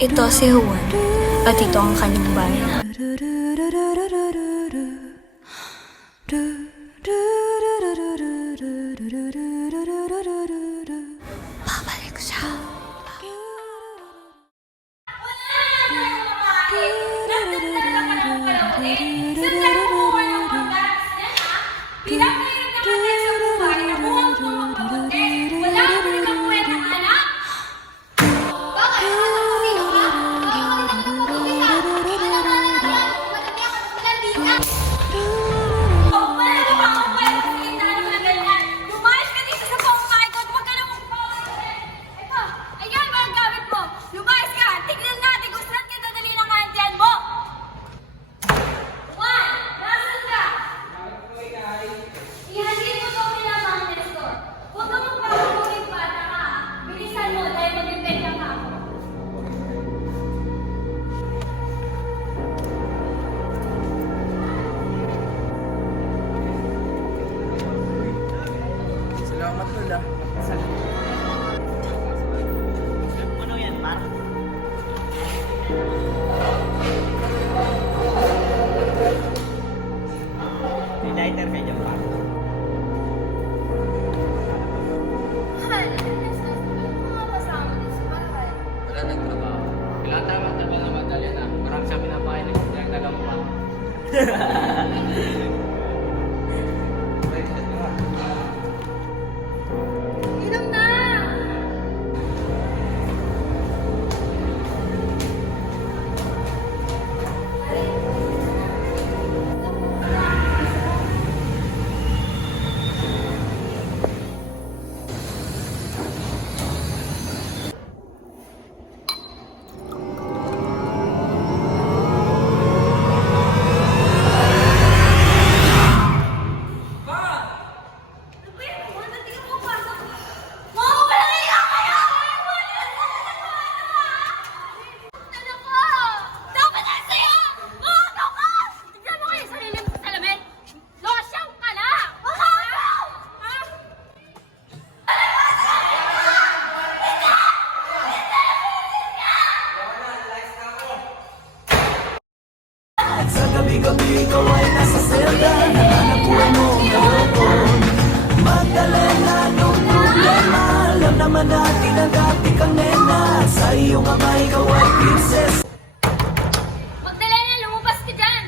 Ito si Juan at ito ang kanyang bayan. Babalik siya. Salamat tol ah. Puno yan, par. May lighter ka dyan, par. Wala nagtrabaho. Kailangan tayo magtagal na madali na. Marami siya pinapakain ng nagtagal mo pa. Inom na! Sa gabi-gabi ikaw ay nasa selda. Hanap buhay mo ngayon. Magdalena, anong problema? Alam naman natin ang dati kang nena. Sa iyong ama ikaw ay princess. Magdalena, lumabas ka dyan!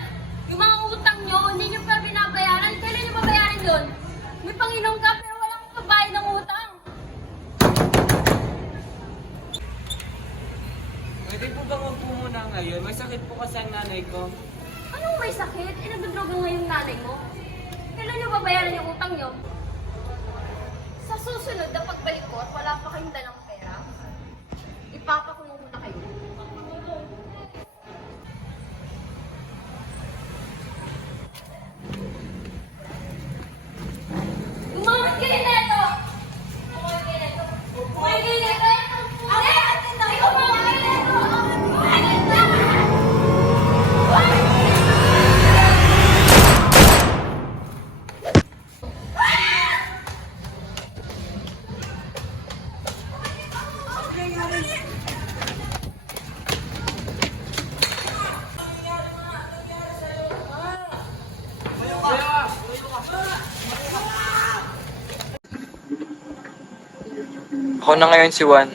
Yung mga utang nyo, hindi nyo pa binabayaran. Kailan nyo babayaran yun? May Panginoon ka pero walang kabayad ng utang. Pwede po bang wag po muna ngayon? May sakit po kasi ang nanay ko. Anong may sakit? Nagdodroga nga yung nanay mo. Kailan nyo babayaran yung utang nyo? Sa susunod na pagbalik ko at wala pa kayong dalang pera, ipapakulong ko na kayo. Gumamit kayo na ito! Gumamit kayo na ito! Gumamit kayo na ito! Ale! Ikaw gumamit kayo na ito! Gumamit na! Ako na ngayon si Juan.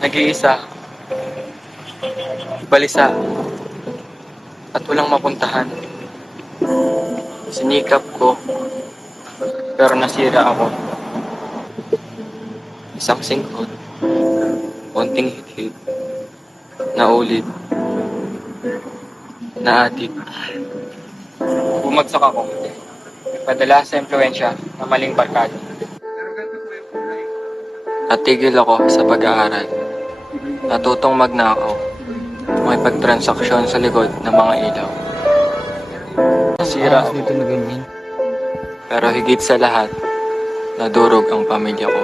Nag-iisa. Balisa. At walang mapuntahan. Sinikap ko. Pero nasira ako. Isang sinkhole. Konting hit-hit. Naulit. Naadik. Bumagsak ako. Padala sa impluensya na maling barkada. Natigil ako sa pag-aaral. Natutong magnakaw. May pagtransaksyon sa likod ng mga ilaw. Nasira ako. Pero higit sa lahat, nadurog ang pamilya ko.